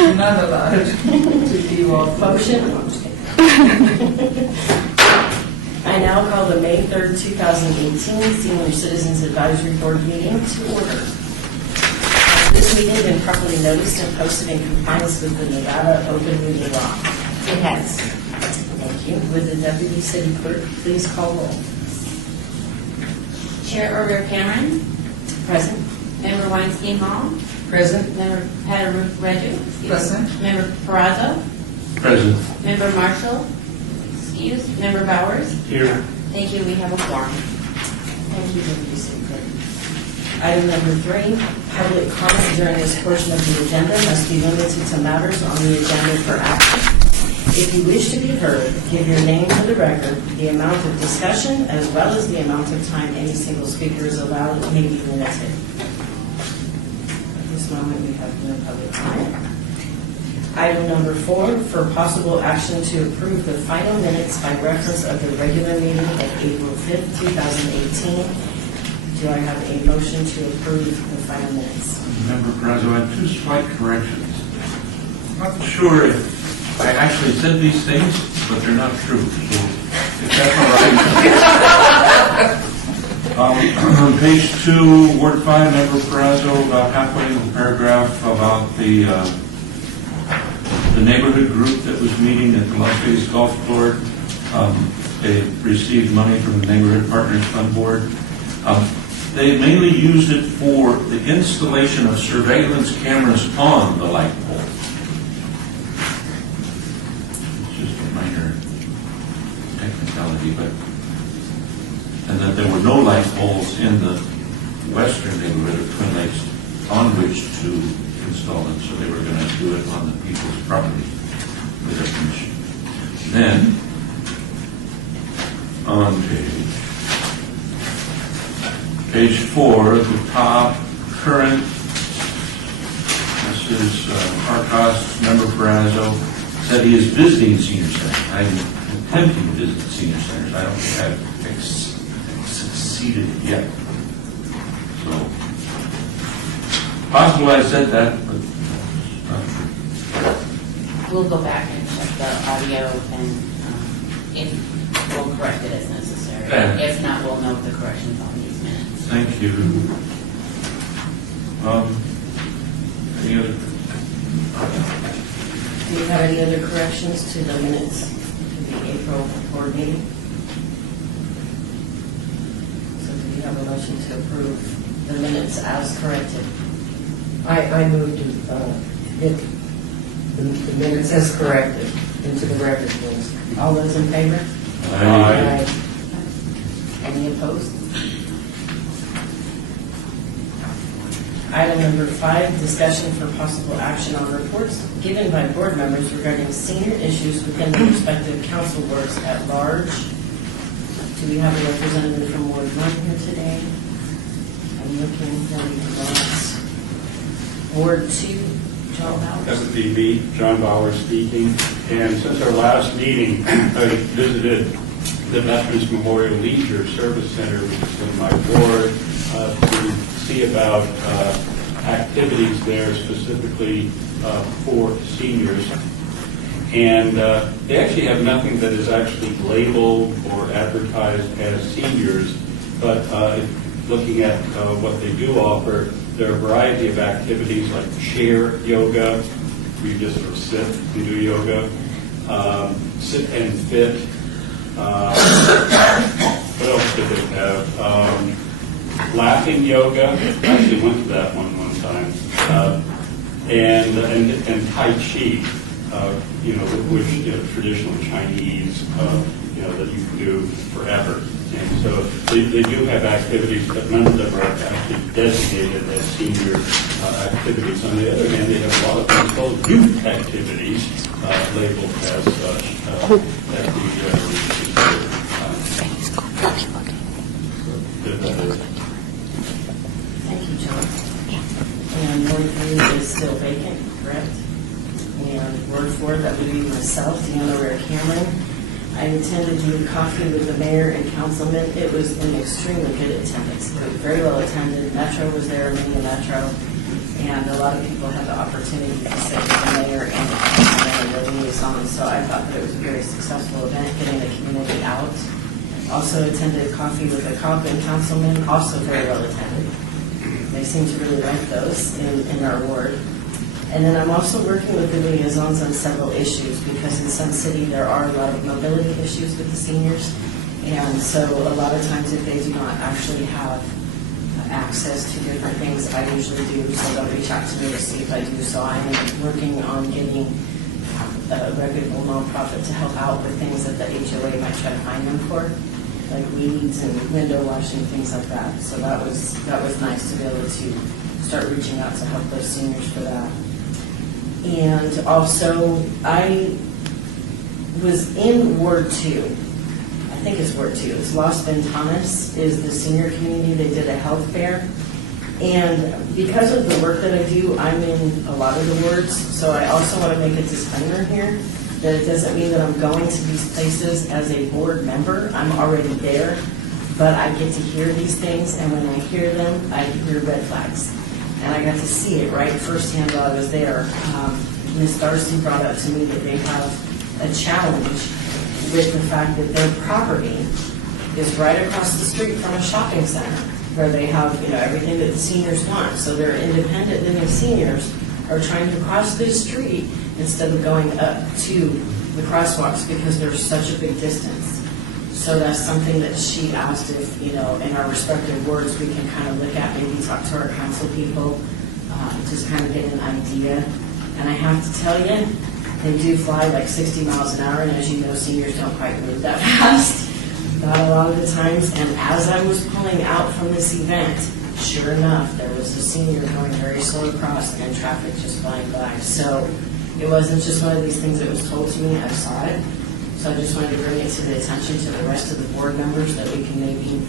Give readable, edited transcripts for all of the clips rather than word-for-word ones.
Not allowed to be off. Motion. I now call the May 3rd, 2018 Senior Citizens Advisory Board meeting to order. This meeting has been properly noticed and posted in compliance with the Nevada Open Meeting Law. It has. Thank you. Would the Deputy City Clerk please call roll? Chair Order Cameron, Present. Member Weinstein Hall, Present. Member Pat Redu, Present. Member Peraza, Present. Member Marshall, Member Bowers. Here. Thank you. We have a quorum. Thank you, Deputy City Clerk. Item number 3, public comment during this portion of the agenda must be limited to matters on the agenda for action. If you wish to be heard, give your name for the record. The amount of discussion, as well as the amount of time any single speaker is allowed, may be limited. At this moment, we have no public comment. Item number 4, for possible action to approve the final minutes by reference of the regular meeting of April 5th, 2018. Do I have a motion to approve the final minutes? Member Peraza, I have 2 slight corrections. I'm not sure if I actually said these things, but they're not true. So if that's all right. On page 2, Ward 5, Member Peraza, about halfway in the paragraph about the neighborhood group that was meeting at the Las Vegas Golf Course. They received money from the Neighborhood Partners Fund Board. They mainly used it for the installation of surveillance cameras on the light pole. It's just a minor technicality, and that there were no light poles in the western neighborhood of Twin Lakes on which to install them, so they were going to do it on the people's property with their permission. Then, on page 4 at the top, current, this is Arcos, Member Peraza, said he is visiting senior centers. I'm attempting to visit senior centers. I don't think I've succeeded yet. So, possible I said that, but not true. We'll go back and check the audio, and if we'll correct it as necessary. Yeah. If not, we'll note the corrections on these minutes. Thank you. Any other? Do you have any other corrections to the minutes to the April board meeting? So do you have a motion to approve the minutes as corrected? I move to get the minutes as corrected into the record, please. All those in favor? Aye. Any opposed? Item number 5, discussion for possible action on reports given by board members regarding senior issues within the respective council boards at large. Do we have a representative from Ward 1 here today? I'm looking for the Ward 2, John Bowers. SPB, John Bowers speaking. And since our last meeting, I visited the Veterans Memorial Leisure Service Center, which is in my ward, to see about activities there specifically for seniors. And they actually have nothing that is actually labeled or advertised as seniors, but looking at what they do offer, there are a variety of activities like chair yoga, where you just sort of sit and do yoga, sit and fit. What else did they have? Laughing yoga. I actually went to that one time. And Tai Chi, which traditional Chinese, that you can do forever. And so they do have activities, but none of them are actually designated as senior activities. On the other hand, they have a lot of things called youth activities labeled as such at the Thank you, John. And Ward 3 is still vacant, correct? And Ward 4, that would be myself, Deanna Rare Cameron. I attended the coffee with the mayor and councilman. It was an extremely good attendance. It was very well attended. Metro was there, many Metro, and a lot of people had the opportunity to sit with the mayor so I thought that it was a very successful event, getting the community out. Also attended coffee with the Cobbin councilman, also very well attended. They seem to really like those in our ward. And then I'm also working with the liaisons on several issues, because in Sun City, there are a lot of mobility issues with the seniors. And so a lot of times if they do not actually have access to different things, I usually do, so they'll reach out to me to see if I do. So I am working on getting a reputable nonprofit to help out with things that the HOA might try to find them for, like weeds and window washing, things like that. So that was nice to be able to start reaching out to help those seniors for that. And also, I was in Ward 2. I think it's Ward 2. It's Los Ventanas is the senior community. They did a health fair. And because of the work that I do, I'm in a lot of the wards. So I also want to make a disclaimer here that it doesn't mean that I'm going to these places as a board member. I'm already there, but I get to hear these things, and when I hear them, I hear red flags. And I got to see it right firsthand while I was there. Ms. Darcy brought up to me that they have a challenge with the fact that their property is right across the street from a shopping center where they have, everything that the seniors want. So their independent living seniors are trying to cross this street instead of going up to the crosswalks because there's such a big distance. So that's something that she asked if, in our respective wards, we can kind of look at, maybe talk to our council people, just kind of get an idea. And I have to tell you, they do fly like 60 miles an hour, and as you know, seniors don't quite move that fast. Not a lot of the times. And as I was pulling out from this event, sure enough, there was a senior going very slow across and traffic just flying by. So it wasn't just one of these things that was told to me, I saw it. So I just wanted to bring it to the attention to the rest of the board members that we can maybe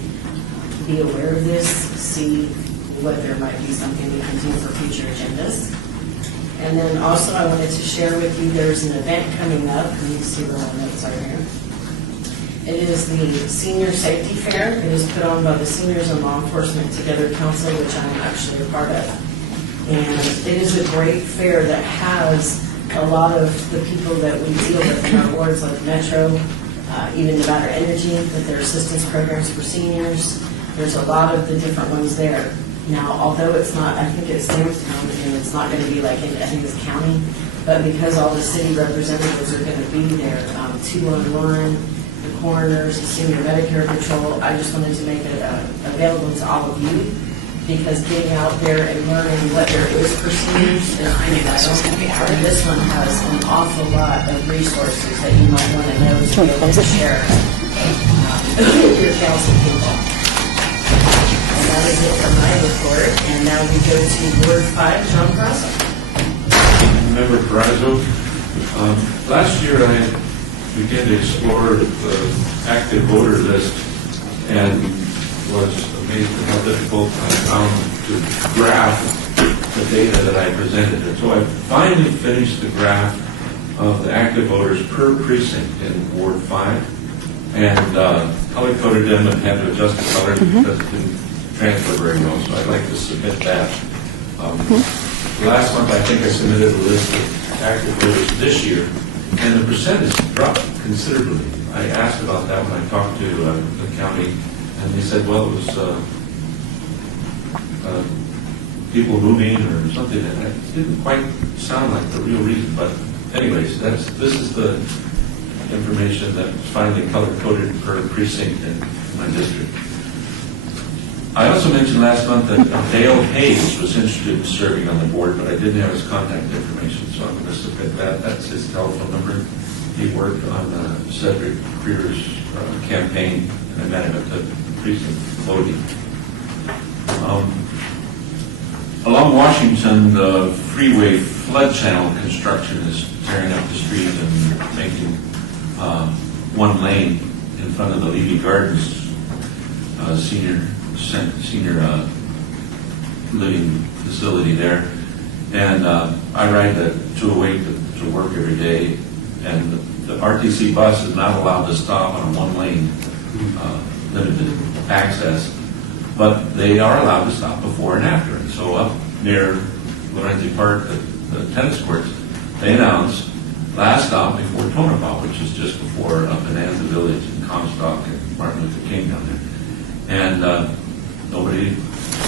be aware of this, see what there might be something we can do for future agendas. And then also I wanted to share with you, there's an event coming up. Let me see where my notes are here. It is the Senior Safety Fair. It is put on by the Seniors and Law Enforcement Together Council, which I'm actually a part of. And it is a great fair that has a lot of the people that we deal with in our wards, like Metro, even Nevada Energy, with their assistance programs for seniors. There's a lot of the different ones there. Now, although it's not, I think it's Samstown, and it's not going to be like, I think it's county, but because all the city representatives are going to be there, 211, the coroners, the senior Medicare patrol, I just wanted to make it available to all of you, because getting out there and learning what there is for seniors is vital. And this one has an awful lot of resources that you might want to know to be able to share with your council people. And that is it for my report. And now we go to Ward 5, John Cross. Member Perazo, last year I began to explore the active voter list and was amazed at how difficult I found to graph the data that I presented. And so I finally finished the graph of the active voters per precinct in Ward 5 and color-coded them and had to adjust the colors because it didn't transfer very well, so I'd like to submit that. Last month I think I submitted a list of active voters this year, and the percentage dropped considerably. I asked about that when I talked to the county, and they said, well, it was people moving or something, and it didn't quite sound like the real reason. But anyways, this is the information that's finally color-coded per precinct in my district. I also mentioned last month that Dale Hayes was interested in serving on the board, but I didn't have his contact information, so I'm going to submit that. That's his telephone number. He worked on Cedric Creer's campaign, and I met him at the precinct voting. Along Washington, the freeway flood channel construction is tearing up the street and making one lane in front of the Levy Gardens senior living facility there. And I ride the 208 to work every day, and the RTC bus is not allowed to stop on a one-lane limited access, but they are allowed to stop before and after. And so up near Lorenzi Park, the tennis courts, they announced last stop before Tonopah, which is just before Bonanza Village and Comstock and Martin Luther King down there. And nobody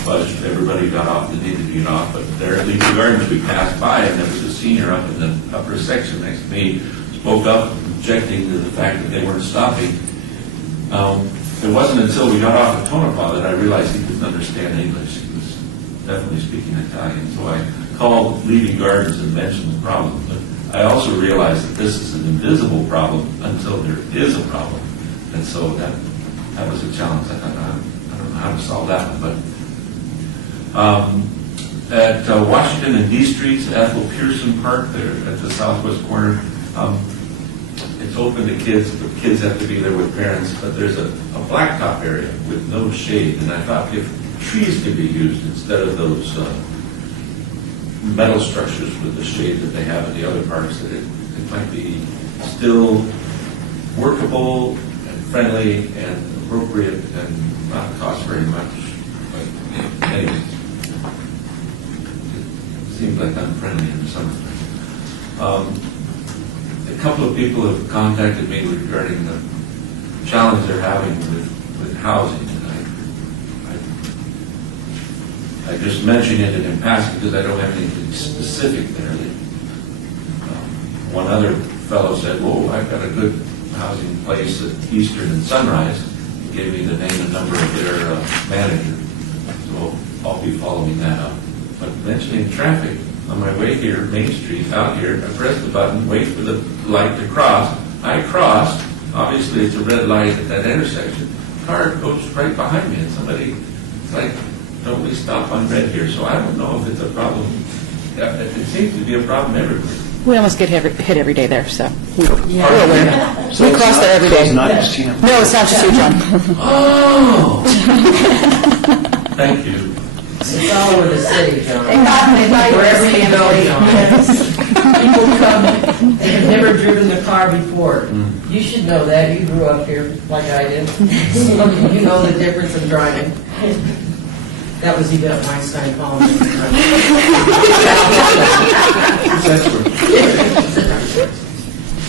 budged. Everybody got off that needed to get off. But there at Leafy Gardens, we passed by, and there was a senior up in the upper section next to me, spoke up, objecting to the fact that they weren't stopping. It wasn't until we got off of Tonopah that I realized he didn't understand English. He was definitely speaking Italian. So I called Leafy Gardens and mentioned the problem. But I also realized that this is an invisible problem until there is a problem. And so that was a challenge. I thought, I don't know how to solve that one. But at Washington and D Streets, Ethel Pearson Park, there at the southwest corner, it's open to kids, but kids have to be there with parents. But there's a blacktop area with no shade. And I thought if trees could be used instead of those metal structures with the shade that they have in the other parks, that it might be still workable and friendly and appropriate and not cost very much. But anyway, it seems like unfriendly in the summertime. A couple of people have contacted me regarding the challenge they're having with housing. I just mention it in passing because I don't have anything specific there. One other fellow said, "Whoa, I've got a good housing place at Eastern and Sunrise." He gave me the name and number of their manager. So I'll be following that up. But mentioning traffic, on my way here, Main Street, out here, I press the button, wait for the light to cross. I crossed. Obviously, it's a red light at that intersection. Car goes right behind me, and somebody, it's like, don't we stop on red here? So I don't know if it's a problem. It seems to be a problem everywhere. We almost get hit every day there, so we're aware. So We it's cross not- there every so day. it's not just you. No, it's not just you, John. Oh! Thank you. It's all over the city, John. Wherever Wherever you go, John. People come, they have never driven the car before. You should know that. You grew up here like I did. So you know the difference in driving. That was Yvette Weinstein calling me.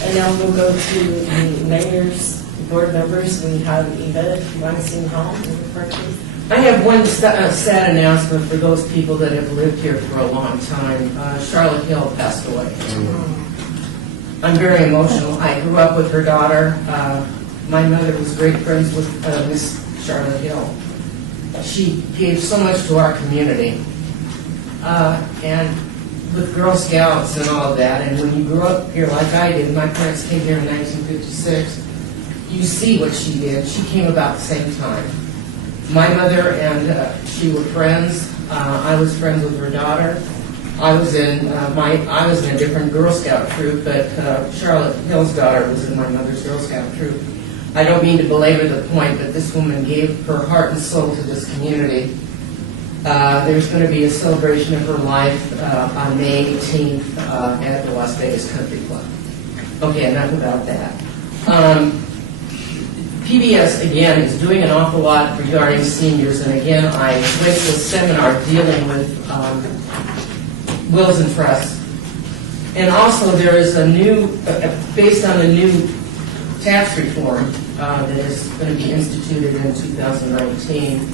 And now we'll go to the mayor's board members. We have Yvette Weinstein Hall. I have one sad announcement for those people that have lived here for a long time. Charlotte Hill passed away. I'm very emotional. I grew up with her daughter. My mother was great friends with Miss Charlotte Hill. She gave so much to our community. And with Girl Scouts and all of that, and when you grew up here like I did, my parents came here in 1956, you see what she did. She came about the same time. My mother and she were friends. I was friends with her daughter. I was in a different Girl Scout troop, but Charlotte Hill's daughter was in my mother's Girl Scout troop. I don't mean to belabor the point, but this woman gave her heart and soul to this community. There's going to be a celebration of her life on May 18th at the Las Vegas Country Club. Okay, enough about that. PBS, again, is doing an awful lot regarding seniors, and again, I went to a seminar dealing with wills and trusts. And also, there is a new, based on the new tax reform that is going to be instituted in 2019,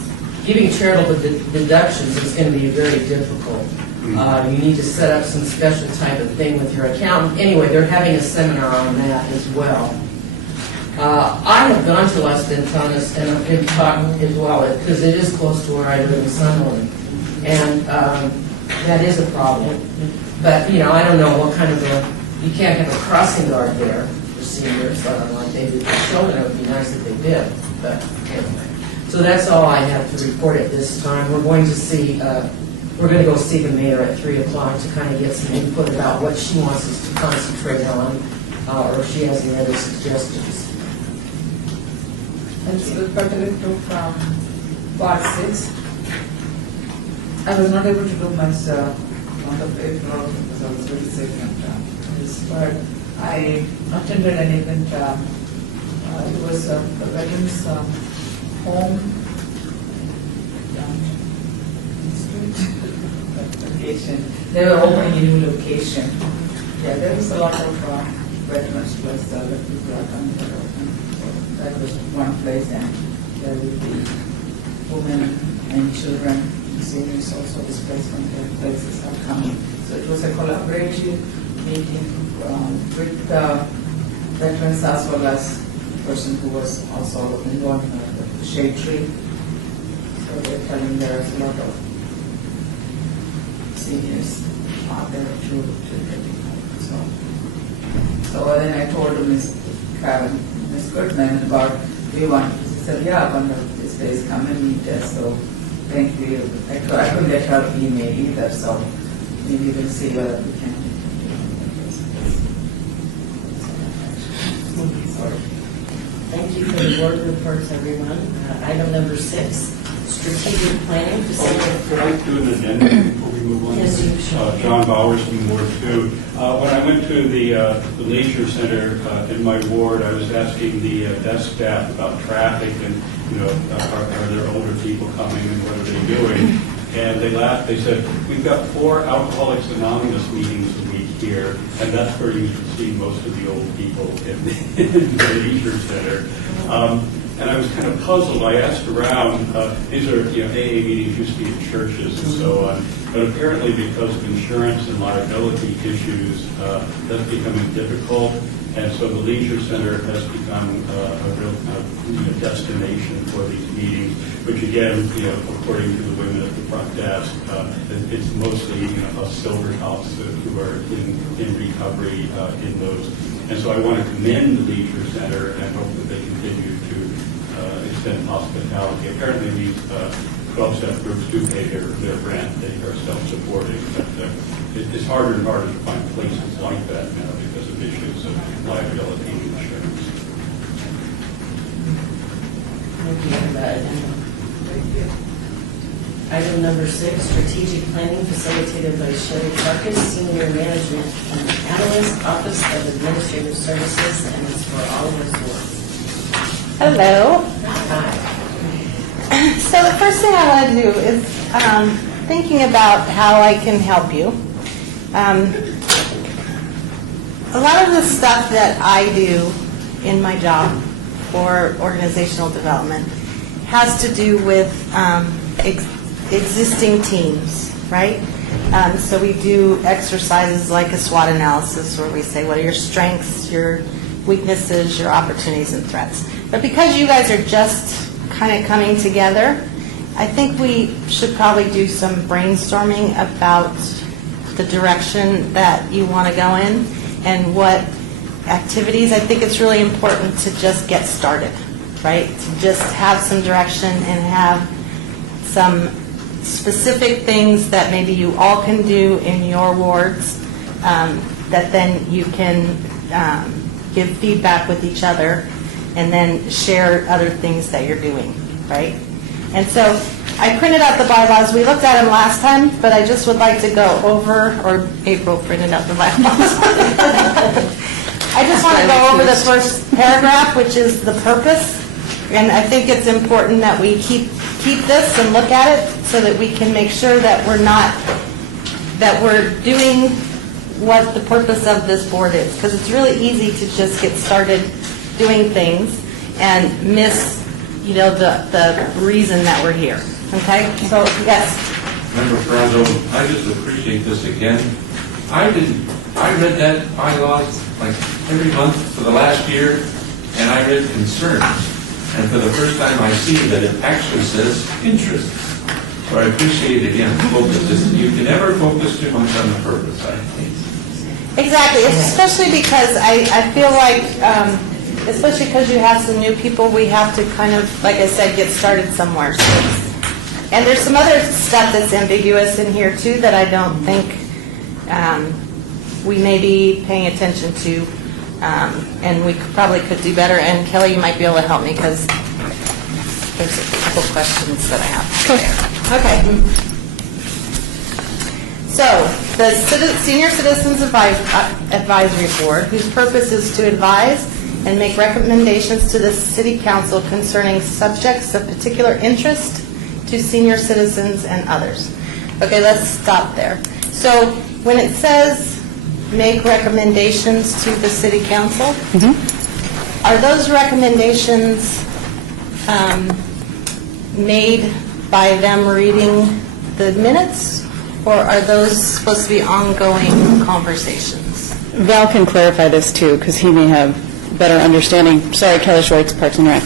giving charitable deductions is going to be very difficult. You need to set up some special type of thing with your accountant. Anyway, they're having a seminar on that as well. I have gone to Las Ventanas and I've been talking as well, because it is close to where I live in Sunderland. And that is a problem. But, you know, I don't know what kind of you can't have a crossing guard there for seniors, like they do for children. It would be nice if they did, but anyway. So that's all I have to report at this time. We're going to see, we're going to go see the mayor at 3 o'clock to kind of get some input about what she wants us to concentrate on, or if she has any other suggestions. And so pertaining to part 6, I was not able to do much on the April because I was very sick but I attended an event. It was a veterans home location. They were opening a new location. Yeah, there was a lot of veterans plus the other people are coming there. So that was one place, and there will be women and children, seniors also displaced from their places are coming. So it was a collaborative meeting with the veterans as well as the person who was also involved in the shade tree. So they're telling there's a lot of seniors out there to get so then I told Miss Karen, Miss Goodman about we want. She said, yeah, one of these days come and meet us. So thank you. I couldn't get her email either, so maybe we'll see whether we can. Sorry. Thank you for the board reports, everyone. Item number 6, strategic planning facility. Could I do an addendum before we move on? Yes, you should. John Bowers from Ward 2. When I went to the leisure center in my ward, I was asking the desk staff about traffic and, are there older people coming and what are they doing? And they laughed. They said, we've got 4 Alcoholics Anonymous meetings a week here, and that's where you should see most of the old people in the leisure center. And I was kind of puzzled. I asked around, these are, AA meetings used to be in churches and so on, but apparently because of insurance and liability issues, that's becoming difficult. And so the leisure center has become a real destination for these meetings, which again, according to the women at the front desk, it's mostly, us silver tops who are in recovery in those. And so I want to commend the leisure center and hope that they continue to extend hospitality. Apparently these 12-step groups do pay their rent. They are self-supporting, but it's harder and harder to find places like that now because of issues of liability and insurance. Thank you for that. Item number 6, strategic planning facilitated by Sherry Farkas, Senior Management Analyst, Office of Administrative Services, and it's for all of us wards. Hello. Hi. So the first thing I want to do is thinking about how I can help you. A lot of the stuff that I do in my job for organizational development has to do with existing teams, right? So we do exercises like a SWOT analysis where we say, what are your strengths, your weaknesses, your opportunities and threats. But because you guys are just kind of coming together, I think we should probably do some brainstorming about the direction that you want to go in and what activities. I think it's really important to just get started, right? To just have some direction and have some specific things that maybe you all can do in your wards that then you can give feedback with each other and then share other things that you're doing, right? And so I printed out the bylaws. We looked at them last time, but I just would like to go over, or April printed out the bylaws. I just want to go over the first paragraph, which is the purpose. And I think it's important that we keep this and look at it so that we can make sure that we're doing what the purpose of this board is. Because it's really easy to just get started doing things and miss, the reason that we're here. Okay? So, yes. Member Ferrando, I just appreciate this again. I read that bylaws like every month for the last year, and I read concerns. And for the first time, I see that it actually says interest. So I appreciate, again, focus. You can never focus too much on the purpose, I think. Exactly, especially because I feel like, especially because you have some new people, we have to kind of, like I said, get started somewhere. And there's some other stuff that's ambiguous in here too that I don't think we may be paying attention to, and we probably could do better. And Kelly, you might be able to help me because there's a couple questions that I have. Okay. So, the Senior Citizens Advisory Board, whose purpose is to advise and make recommendations to the City Council concerning subjects of particular interest to senior citizens and others. Okay, let's stop there. So, when it says make recommendations to the city council. Are those recommendations made by them reading the minutes, or are those supposed to be ongoing conversations? Val can clarify this too, because he may have better understanding. Sorry, Kelly Schwartz, Parks and Rec.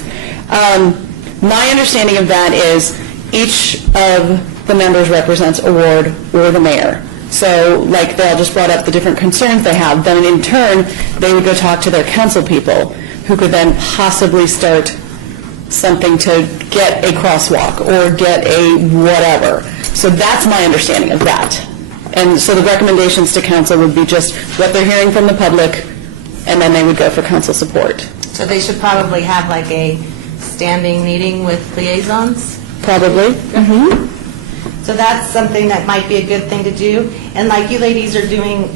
My understanding of that is each of the members represents a ward or the mayor. So like Val just brought up the different concerns they have, then in turn, they would go talk to their council people, who could then possibly start something to get a crosswalk or get a whatever. So that's my understanding of that. And so the recommendations to council would be just what they're hearing from the public, and then they would go for council support. So they should probably have like a standing meeting with liaisons? Probably. So that's something that might be a good thing to do. And like you ladies are doing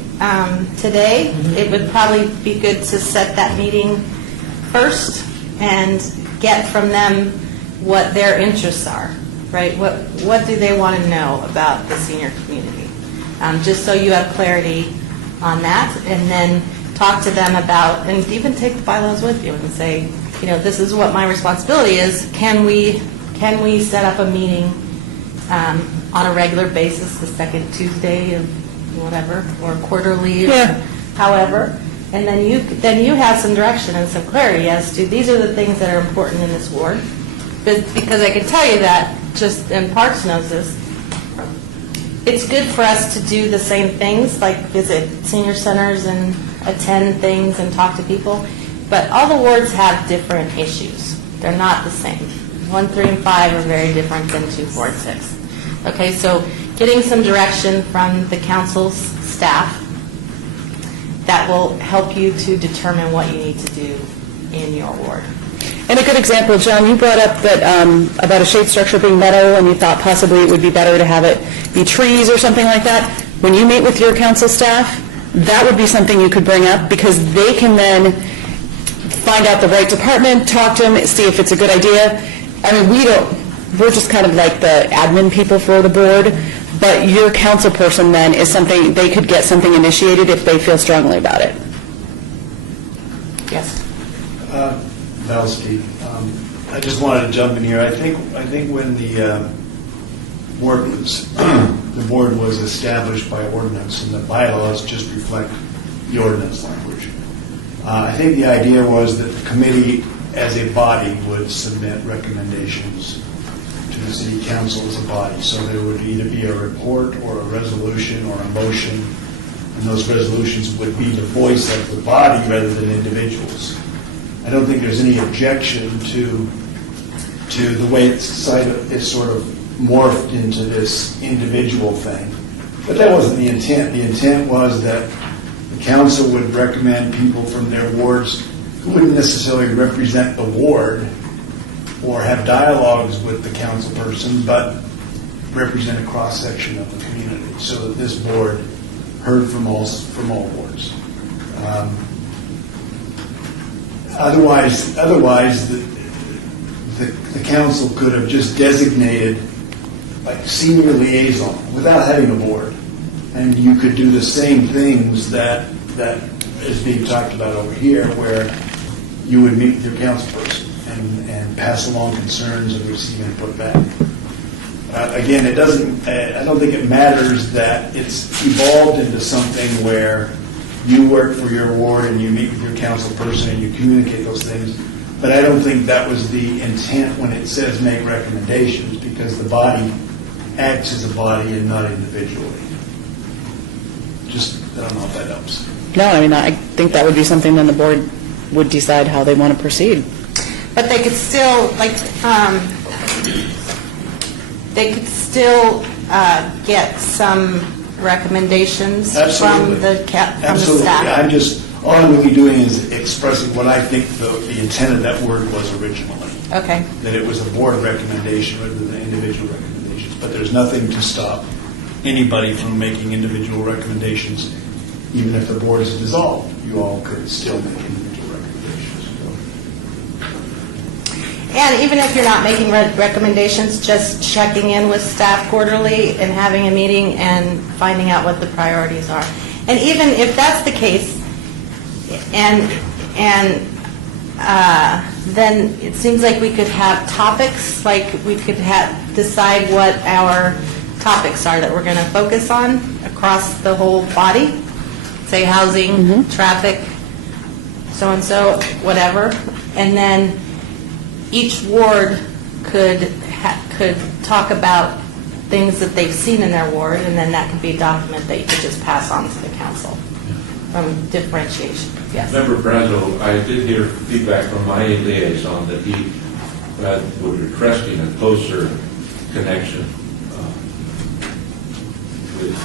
today, it would probably be good to set that meeting first and get from them what their interests are, right? What do they want to know about the senior community? Just so you have clarity on that, and then talk to them about, and even take the bylaws with you and say, you know, this is what my responsibility is. Can we set up a meeting on a regular basis, the second Tuesday of whatever, or quarterly, or however? And then you have some direction and some clarity as to these are the things that are important in this ward. Because I can tell you that, just, and Parks knows this, it's good for us to do the same things, like visit senior centers and attend things and talk to people, but all the wards have different issues. They're not the same. 1, 3, and 5 are very different than 2, 4, and 6. Okay, so getting some direction from the council's staff that will help you to determine what you need to do in your ward. And a good example, John, you brought up that about a shade structure being meadow, and you thought possibly it would be better to have it be trees or something like that. When you meet with your council staff, that would be something you could bring up, because they can then find out the right department, talk to them, see if it's a good idea. I mean, we're just kind of like the admin people for the board, but your council person then is something, they could get something initiated if they feel strongly about it. Yes. Valsky. I just wanted to jump in here. I think when the board was established by ordinance, and the bylaws just reflect the ordinance language. I think the idea was that the committee, as a body, would submit recommendations to the city council as a body. So there would either be a report or a resolution or a motion, and those resolutions would be the voice of the body rather than individuals. I don't think there's any objection to the way it's sort of morphed into this individual thing. But that wasn't the intent. The intent was that the council would recommend people from their wards who wouldn't necessarily represent the ward or have dialogues with the council person, but represent a cross-section of the community, so that this board heard from all wards. Otherwise, the council could have just designated like senior liaison without having a board, and you could do the same things that is being talked about over here, where you would meet with your council person and pass along concerns and receive input back. Again, it doesn't. I don't think it matters that it's evolved into something where you work for your ward and you meet with your council person and you communicate those things. But I don't think that was the intent when it says make recommendations, because the body acts as a body and not individually. Just, I don't know if that helps. No, I mean, I think that would be something then the board would decide how they want to proceed. But they could still, get some recommendations Absolutely. from the Absolutely. staff. All I'm really doing is expressing what I think the intent of that word was originally. Okay. That it was a board recommendation rather than individual recommendations. But there's nothing to stop anybody from making individual recommendations. Even if the board is dissolved, you all could still make individual recommendations. And even if you're not making recommendations, just checking in with staff quarterly and having a meeting and finding out what the priorities are. And even if that's the case, and then it seems like we could have topics, like we could decide what our topics are that we're going to focus on across the whole body, say housing, traffic, so-and-so, whatever, and then each ward could talk about things that they've seen in their ward, and then that could be a document that you could just pass on to the council from differentiation. Yes. Member Brazo, I did hear feedback from my liaison that he was requesting a closer connection with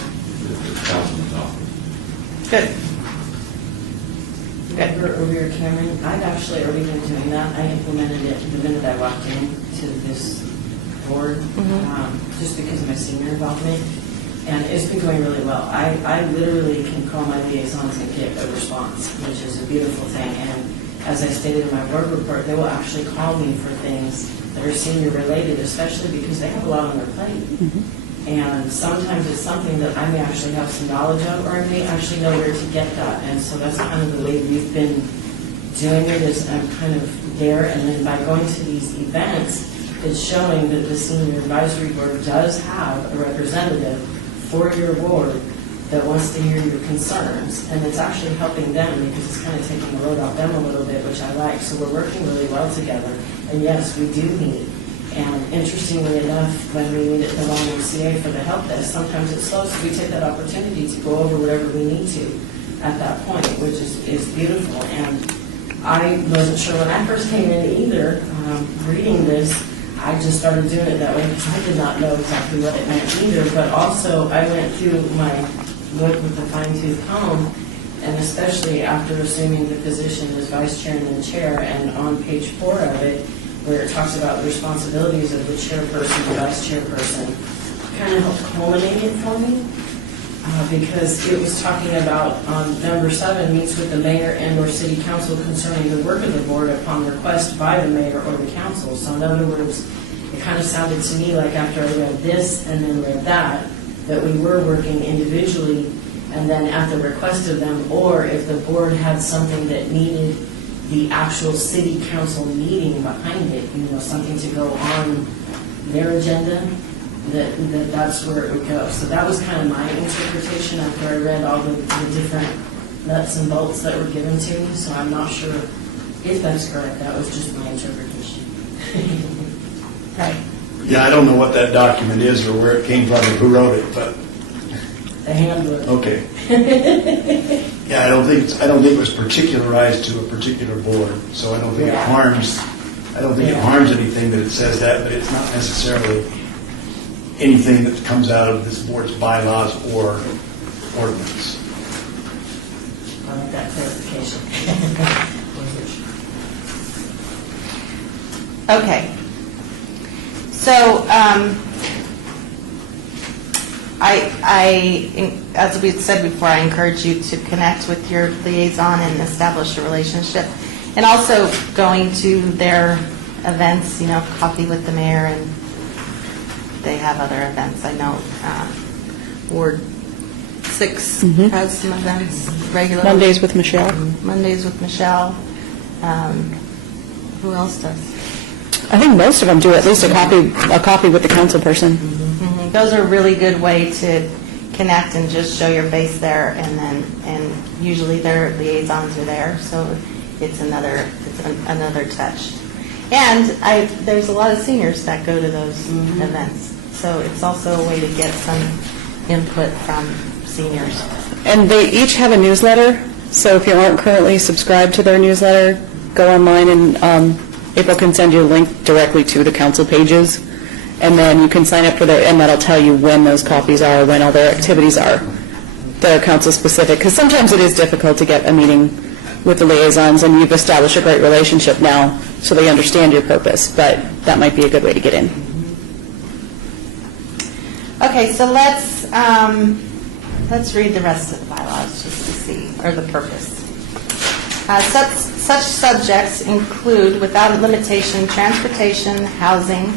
the councilman's office. Good. Over here, Cameron, I've actually already been doing that. I implemented it the minute I walked into this board, just because of my senior involvement, and it's been going really well. I literally can call my liaisons and get a response, which is a beautiful thing. And as I stated in my board report, they will actually call me for things that are senior related, especially because they have a lot on their plate. And sometimes it's something that I may actually have some knowledge of, or I may actually know where to get that. And so that's kind of the way we've been doing it, is I'm kind of there. And then by going to these events, it's showing that the senior advisory board does have a representative for your ward that wants to hear your concerns. And it's actually helping them, because it's kind of taking the load off them a little bit, which I like. So we're working really well together. And yes, we do meet. And interestingly enough, when we meet at the YMCA for the help desk, sometimes it's slow, so we take that opportunity to go over whatever we need to at that point, which is beautiful. And I wasn't sure when I first came in either, reading this. I just started doing it that way because I did not know exactly what it meant either. But also, I went through my book with a fine-tooth comb, and especially after assuming the position as vice chair and then chair, and on page 4 of it, where it talks about the responsibilities of the chairperson, the vice chairperson, kind of helped culminate it for me, because it was talking about number 7, meets with the mayor and or city council concerning the work of the board upon request by the mayor or the council. So in other words, it kind of sounded to me like after I read this and then read that we were working individually, and then at the request of them, or if the board had something that needed the actual city council meeting behind it, something to go on their agenda, that's where it would go. So that was kind of my interpretation after I read all the different nuts and bolts that were given to me. So I'm not sure if that's correct. That was just my interpretation. Right. Yeah, I don't know what that document is or where it came from or who wrote it, but The handbook. okay. Yeah, I don't think it was particularized to a particular board, so I don't think it harms. I don't think it harms anything that it says that, but it's not necessarily anything that comes out of this board's bylaws or ordinance. I like that clarification. Okay. So, as we said before, I encourage you to connect with your liaison and establish a relationship. And also going to their events, coffee with the mayor, and they have other events. I know Ward 6 has some events regularly. Mondays with Michelle. Mondays with Michelle. Who else does? I think most of them do at least a coffee with the council person. Those are a really good way to connect and just show your face there, and usually their liaisons are there, so it's another touch. And there's a lot of seniors that go to those events, so it's also a way to get some input from seniors. And they each have a newsletter, so if you aren't currently subscribed to their newsletter, go online and April can send you a link directly to the council pages, and then you can sign up for and that'll tell you when those coffees are, when all their activities are that are council specific, because sometimes it is difficult to get a meeting with the liaisons, and you've established a great relationship now, so they understand your purpose, but that might be a good way to get in. Okay, so let's read the rest of the bylaws just to see, or the purpose. Such subjects include, without limitation, transportation, housing,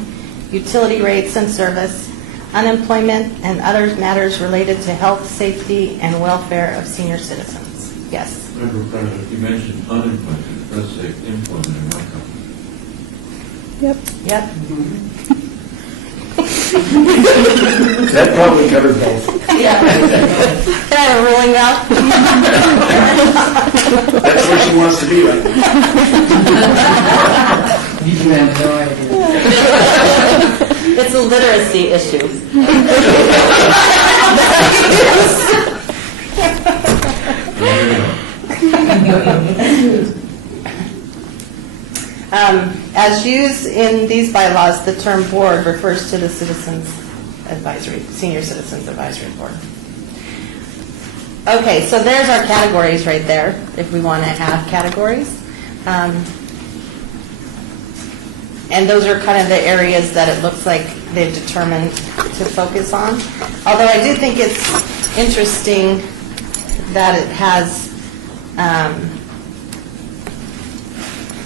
utility rates and service, unemployment, and other matters related to health, safety, and welfare of senior citizens. Yes. Member President, you mentioned unemployment, let's say employment in one company. Yep. Yep. That probably covers both. Can I have a ruling now? That's where she wants to be right now. You have no idea. It's a literacy issue. As used in these bylaws, the term board refers to the Senior Citizens Advisory Board. Okay, so there's our categories right there, if we want to have categories. And those are kind of the areas that it looks like they've determined to focus on. Although I do think it's interesting that it has,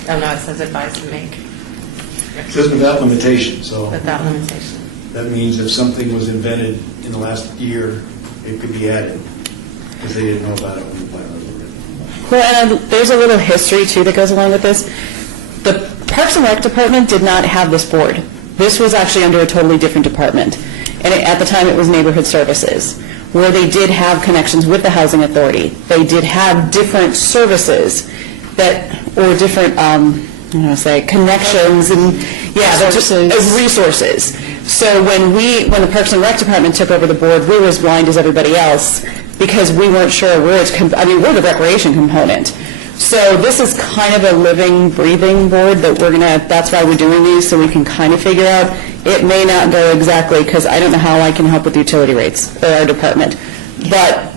oh no, it says advise and make, It says without limitation, so without limitation. that means if something was invented in the last year, it could be added, because they didn't know about it when the bylaws were written. Well, and there's a little history, too, that goes along with this. The Parks and Rec Department did not have this board. This was actually under a totally different department. And at the time, it was Neighborhood Services, where they did have connections with the Housing Authority. They did have different services that, or different, connections and, as resources. So when the Parks and Rec Department took over the board, we were as blind as everybody else because we weren't sure we're the recreation component. So this is kind of a living, breathing board that that's why we're doing these, so we can kind of figure out. It may not go exactly, because I don't know how I can help with utility rates for our department, but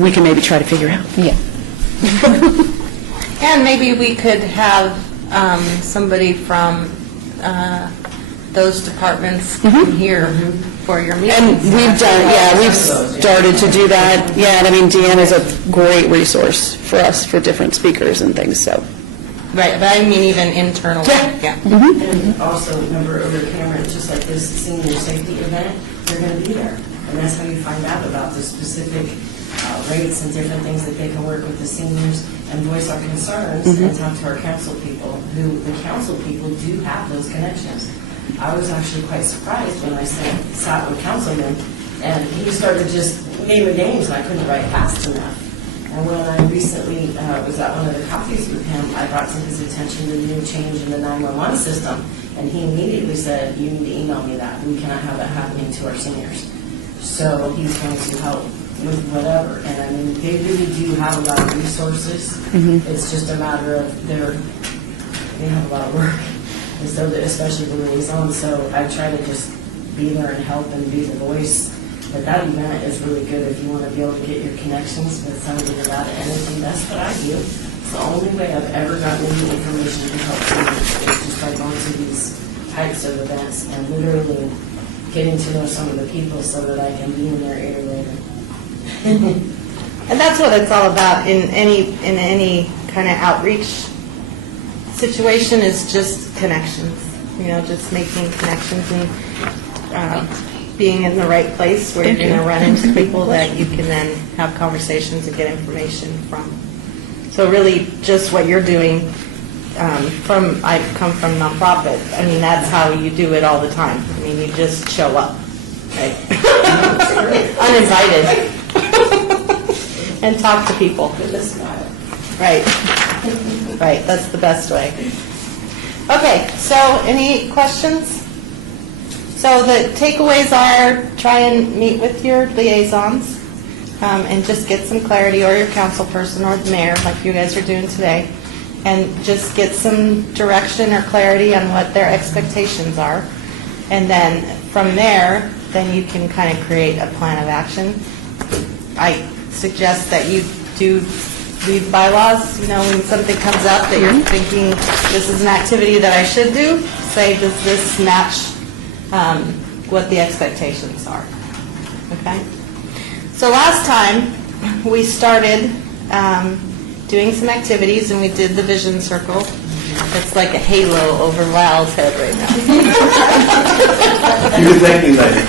we can maybe try to figure out. Yeah. And maybe we could have somebody from those departments come here for your meetings. And we've started to do that. Yeah, and I mean, Deanna is a great resource for us for different speakers and things, so. Right, but I mean even internally. Yeah. And also, remember over Cameron, just like this senior safety event, they're going to be there. And that's how you find out about the specific rates and different things that they can work with the seniors and voice our concerns and talk to our council people, who the council people do have those connections. I was actually quite surprised when I sat with Councilman, and he started just naming names, and I couldn't write fast enough. And when I recently was at one of the coffees with him, I brought to his attention the new change in the 911 system, and he immediately said, "You need to email me that. We cannot have that happening to our seniors." So he's going to help with whatever. And I mean, they really do have a lot of resources. It's just a matter of they have a lot of work. And so, especially the liaison, so I try to just be there and help and be the voice. But that event is really good if you want to be able to get your connections with somebody about energy. That's what I do. It's the only way I've ever gotten any information to help seniors is just by going to these types of events and literally getting to know some of the people so that I can be in their ear later. And that's what it's all about in any kind of outreach situation, is just connections. Just making connections and being in the right place where you're going to run into people that you can then have conversations and get information from. So really, just what you're doing. I come from nonprofit. I mean, that's how you do it all the time. I mean, you just show up, right? Uninvited. And talk to people. Right. Right, that's the best way. Okay, so any questions? So the takeaways are try and meet with your liaisons and just get some clarity, or your council person or the mayor, like you guys are doing today, and just get some direction or clarity on what their expectations are. And then from there, then you can kind of create a plan of action. I suggest that you do read bylaws, when something comes up that you're thinking, this is an activity that I should do, say, does this match what the expectations are? Okay? So last time, we started doing some activities, and we did the vision circle. It's like a halo over Lyle's head right now. You can thank me later.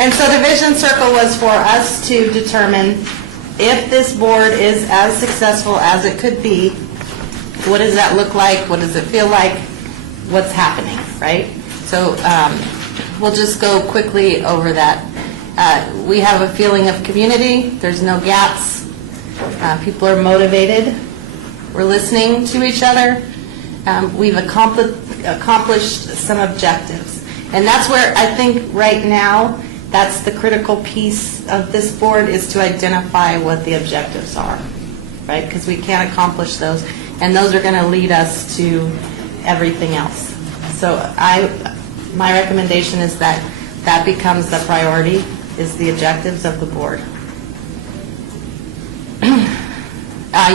And so the vision circle was for us to determine if this board is as successful as it could be, what does that look like? What does it feel like? What's happening, right? So we'll just go quickly over that. We have a feeling of community. There's no gaps. People are motivated. We're listening to each other. We've accomplished some objectives. And that's where I think right now, that's the critical piece of this board, is to identify what the objectives are, right? Because we can't accomplish those. And those are going to lead us to everything else. So my recommendation is that that becomes the priority, is the objectives of the board.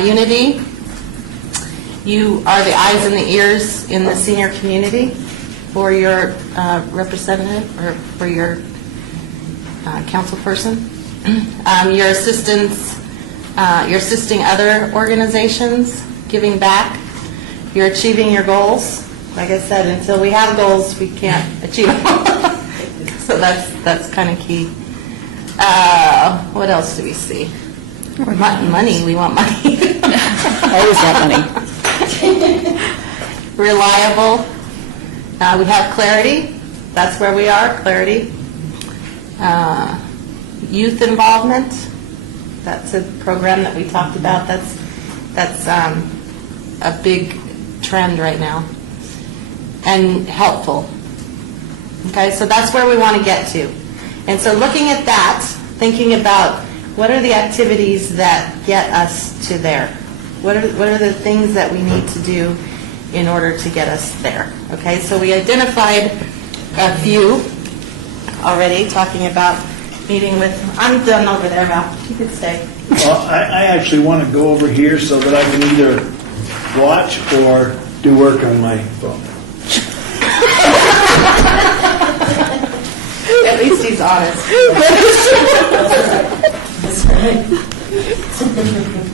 Unity. You are the eyes and the ears in the senior community for your representative or for your council person. Your assistance, you're assisting other organizations, giving back. You're achieving your goals. Like I said, until we have goals, we can't achieve them. So that's kind of key. What else do we see? Money. We want money. Always got money. Reliable. We have clarity. That's where we are, clarity. Youth involvement. That's a program that we talked about. That's a big trend right now. And helpful. Okay, so that's where we want to get to. And so looking at that, thinking about what are the activities that get us to there? What are the things that we need to do in order to get us there? Okay, so we identified a few already, talking about meeting with, I'm done over there, Val. You could stay. Well, I actually want to go over here so that I can either watch or do work on my phone. At least he's honest.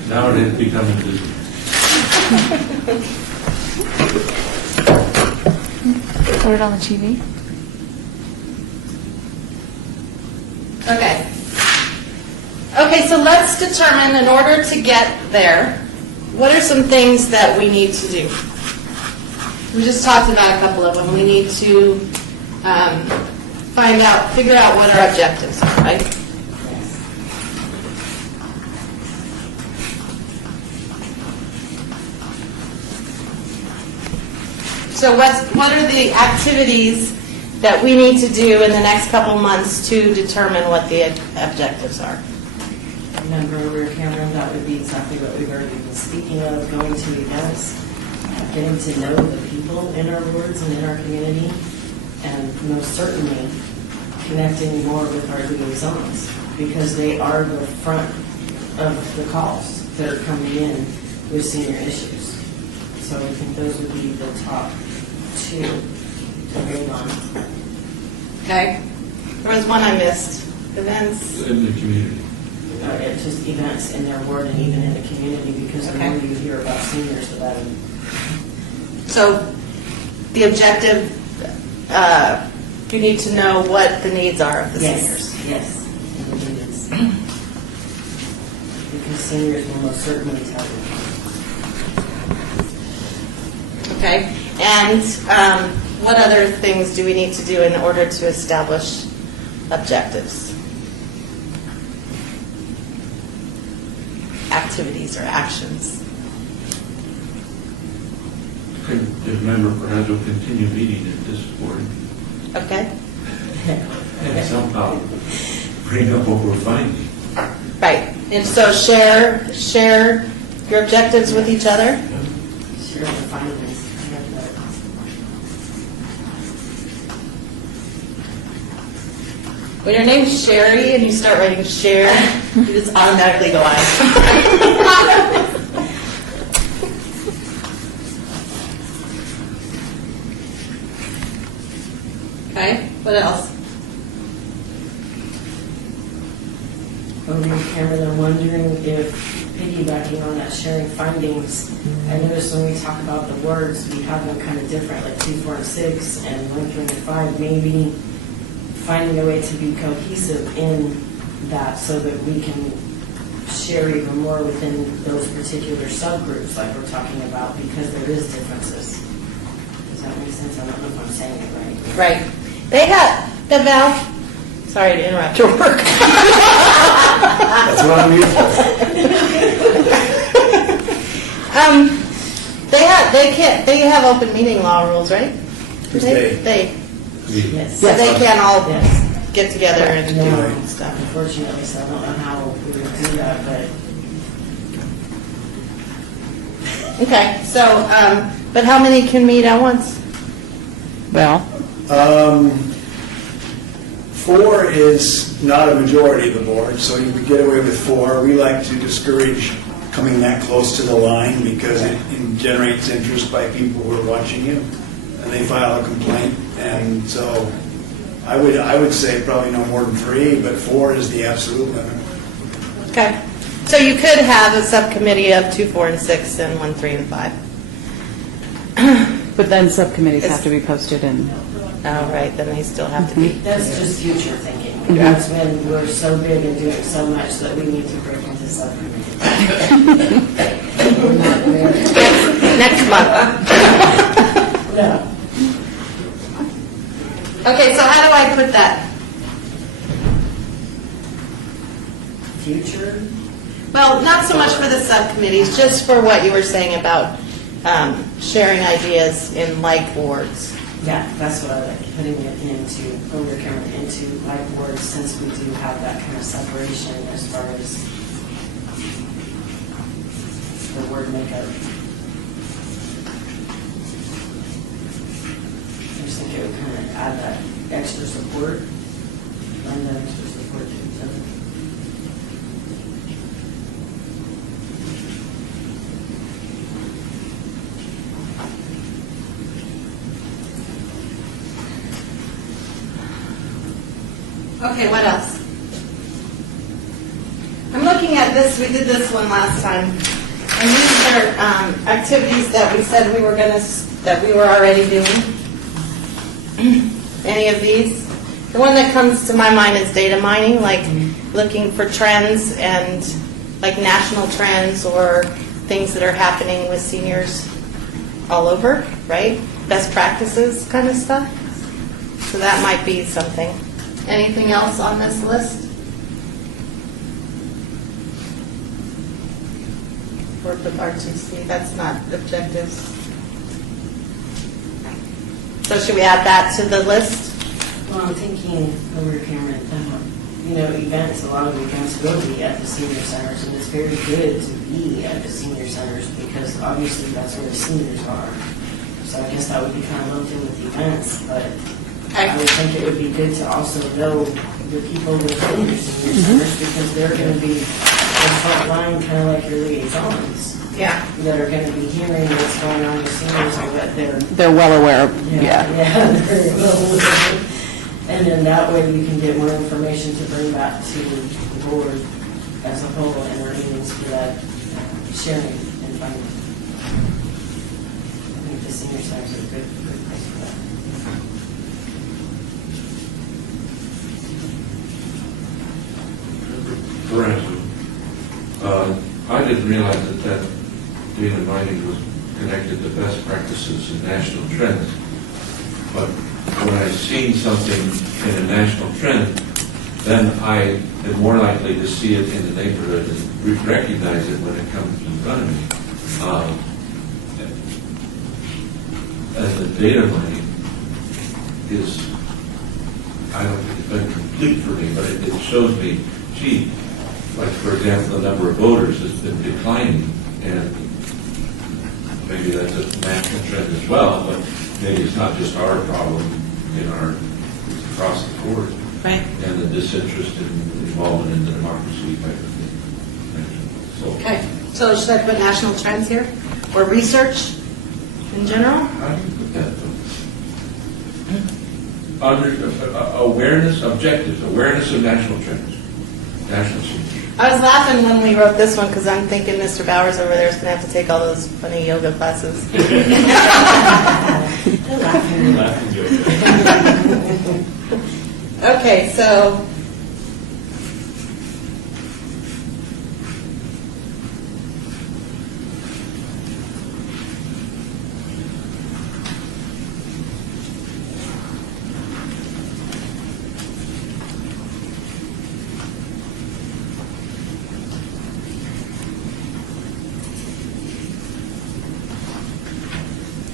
Now it is becoming business. Put it on the TV. Okay. Okay, so let's determine, in order to get there, what are some things that we need to do? We just talked about a couple of them. We need to figure out what our objectives are, right? So what are the activities that we need to do in the next couple months to determine what the objectives are? Remember, over Cameron, that would be exactly what we've already been speaking of, going to events, getting to know the people in our wards and in our community, and most certainly connecting more with our liaisons, because they are the front of the calls that are coming in with senior issues. So I think those would be the top two to build on. Okay. There was one I missed. Events. In the community. It's just events in their ward and even in the community, because the Okay. more you hear about seniors, the better. So the objective, you need to know what the needs are of the seniors. Yes, and the needs. Because seniors will most certainly tell you. Okay. And what other things do we need to do in order to establish objectives? Activities or actions. If member perhaps will continue meeting at this board Okay. and somehow bring up what we're finding. Right. And so share your objectives with each other. Share the findings. When your name's Sherry and you start writing share, you just automatically go on. Okay, what else? over your camera, I'm wondering if, piggybacking on that sharing findings, I noticed when we talk about the words, we have them kind of different, like 2, 4, and 6, and 1, 3, and 5, maybe finding a way to be cohesive in that so that we can share even more within those particular subgroups like we're talking about, because there is differences. Does that make sense? I don't know if I'm saying it right. Right. They have, the Val, sorry to interrupt your work. That's what I'm here for. They have open meeting law rules, right? Who's they? They, Yes. so they can't all Yes. get together and do No, stuff. unfortunately, so I don't know how we would do that, but Okay, so, but how many can meet at once? Well, 4 is not a majority of the board, so you could get away with 4. We like to discourage coming that close to the line because it generates interest by people who are watching you, and they file a complaint. And so I would say probably no more than 3, but 4 is the absolute limit. Okay, so you could have a subcommittee of 2, 4, and 6, and 1, 3, and 5. but then subcommittees have to be posted and, Oh, right, then they still have to be. that's just future thinking. That's when we're so big and doing so much that we need to break into subcommittees. We're not there. Next month. No. Okay, so how do I put that? Future? Well, not so much for the subcommittees, just for what you were saying about sharing ideas in like boards. Yeah, that's what I like, putting it into, when we're coming into like boards, since we do have that kind of separation as far as the word makeup. I just think it would kind of add that extra support, and that extra support to each other. Okay, what else? I'm looking at this, we did this one last time. And these are activities that we said we were that we were already doing. Any of these? The one that comes to my mind is data mining, like looking for trends and like national trends or things that are happening with seniors all over, right? Best practices kind of stuff. So that might be something. Anything else on this list? Work with RTC, that's not objectives. So should we add that to the list? Well, I'm thinking over Cameron, events, a lot of events will be at the senior centers, and it's very good to be at the senior centers because obviously that's where the seniors are. So I guess that would be kind of lumped in with events, but I would think it would be good to also know the people within your senior centers because they're going to be the front line, kind of like your liaisons. Yeah. That are going to be hearing what's going on with seniors and what they're well aware of, yeah. very well. And then that way you can get more information to bring back to the board as a whole and our meetings for that sharing and finding. I think the senior centers are a good place for that. I didn't realize that data mining was connected to best practices and national trends. But when I see something in a national trend, then I am more likely to see it in the neighborhood and recognize it when it comes in front of me. And the data mining is, I don't think it's been complete for me, but it shows me, gee, like for example, the number of voters has been declining, and maybe that's a national trend as well, but maybe it's not just our problem it's across the board. Right. And the disinterest and involvement in the democracy type of thing. So, Okay, so should I put national trends here? Or research in general? how do you put that? Under awareness, objectives, awareness of national trends, national solutions. I was laughing when we wrote this one because I'm thinking Mr. Bowers over there is going to have to take all those funny yoga classes. Laughing joke. Okay, so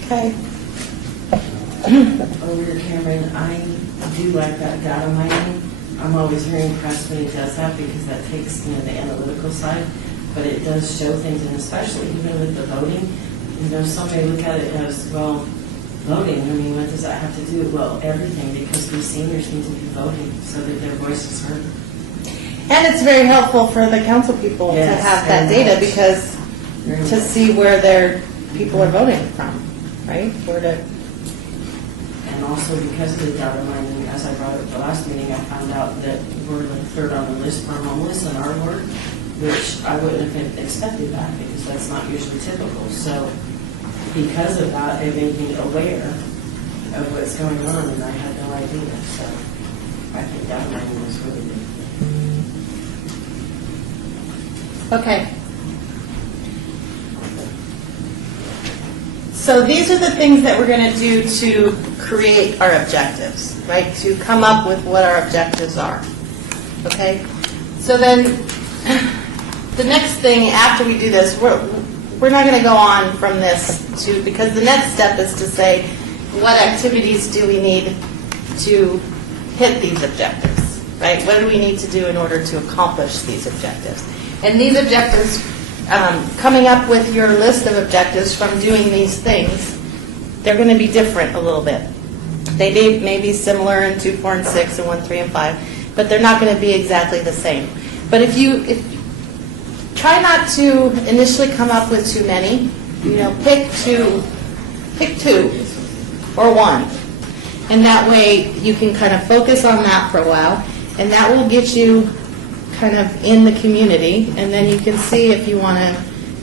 okay. Over Cameron, I do like that data mining. I'm always very impressed when he does that because that takes, the analytical side, but it does show things, and especially even with the voting, some may look at it as, well, voting, what does that have to do? Well, everything, because these seniors need to be voting so that their voice is heard. And it's very helpful for the council people to Yes, have that very data much. because Very to much. see where their people are voting from, right? Where to, And also because of the data mining, as I brought up at the last meeting, I found out that we're like third on the list for homeless in our ward, which I wouldn't have expected that because that's not usually typical. So because of that, it made me aware of what's going on, and I had no idea. So I think data mining was really good. okay. So these are the things that we're going to do to create our objectives, right? To come up with what our objectives are. Okay? So then the next thing after we do this, we're not going to go on from this to, because the next step is to say, what activities do we need to hit these objectives, right? What do we need to do in order to accomplish these objectives? And these objectives, coming up with your list of objectives from doing these things, they're going to be different a little bit. They may be similar in 2, 4, and 6, and 1, 3, and 5, but they're not going to be exactly the same. But if try not to initially come up with too many. Pick two or one, and that way you can kind of focus on that for a while, and that will get you kind of in the community, and then you can see if you want to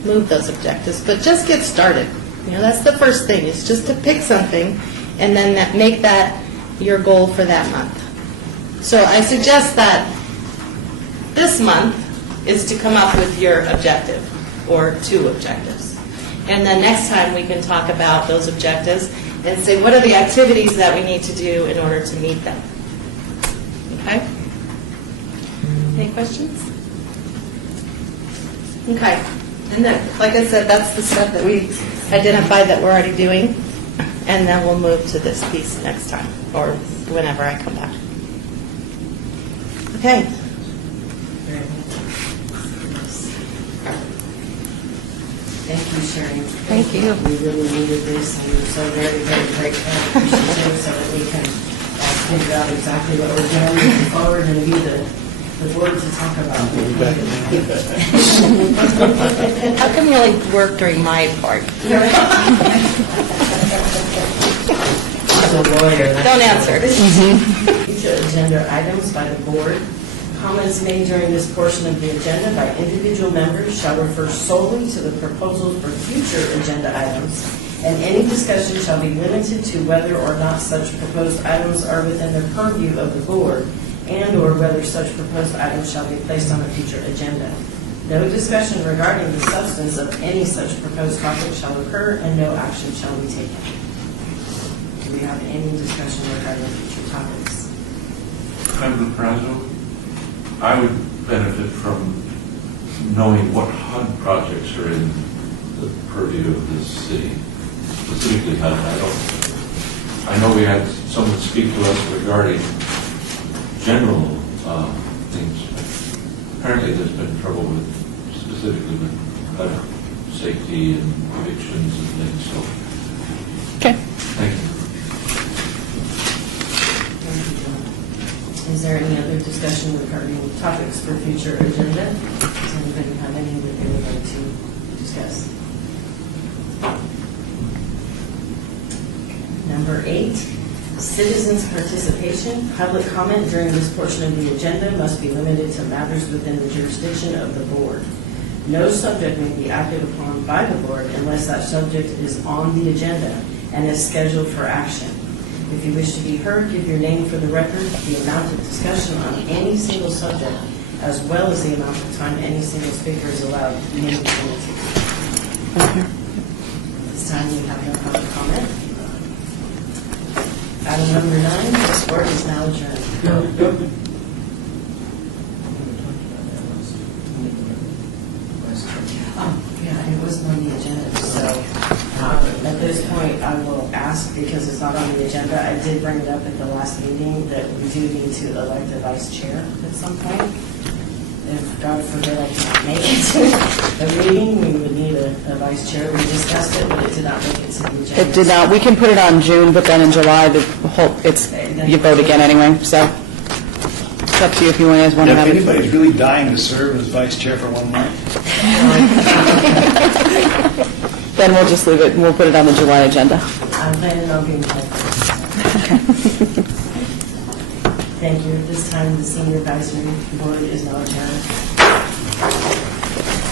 move those objectives. But just get started. That's the first thing, is just to pick something and then make that your goal for that month. So I suggest that this month is to come up with your objective or 2 objectives. And then next time we can talk about those objectives and say what are the activities that we need to do in order to meet them. Okay? Any questions? Okay. And then, like I said, that's the stuff that we identified that we're already doing. And then we'll move to this piece next time or whenever I come back. Okay. Thank you, Sherry. Thank you. We really needed this, and we're so very, very grateful and appreciative so that we can figure out exactly what we're doing moving forward and be the board to talk about. How come you only work during my part? She's a lawyer. Don't answer. Future agenda items by the board. Comments made during this portion of the agenda by individual members shall refer solely to the proposals for future agenda items, and any discussion shall be limited to whether or not such proposed items are within the purview of the board, and/or whether such proposed items shall be placed on a future agenda. No discussion regarding the substance of any such proposed topic shall occur, and no action shall be taken. Do we have any discussion regarding future topics? Member Brazo, I would benefit from knowing what HUD projects are in the purview of this city, specifically HUD. I know we had someone speak to us regarding general things. Apparently there's been trouble specifically with HUD safety and evictions and things, so. Okay. Thank you. Is there any other discussion regarding topics for future agenda? Does anybody have any that they would like to discuss? Number 8, Citizens' participation, public comment during this portion of the agenda must be limited to matters within the jurisdiction of the board. No subject may be acted upon by the board unless that subject is on the agenda and is scheduled for action. If you wish to be heard, give your name for the record, the amount of discussion on any single subject, as well as the amount of time any single speaker is allowed may be limited. This time you have no public comment. Item number 9, this board is now adjourned. Oh, yeah, it wasn't on the agenda, so at this point, I will ask, because it's not on the agenda, I did bring it up at the last meeting, that we do need to elect a vice chair at some point. If, God forbid, I cannot make it to a meeting, we would need a vice chair. We discussed it, but it did not make it to the agenda. It did not, we can put it on June, but then in July, you vote again anyway, so it's up to you if you guys want to If have it. anybody's really dying to serve as vice chair for 1 month, Then we'll just leave it, and we'll put it on the July agenda. I'm planning on being part Thank you. At this time, the senior advisory board is now adjourned.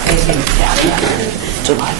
Thank you. July.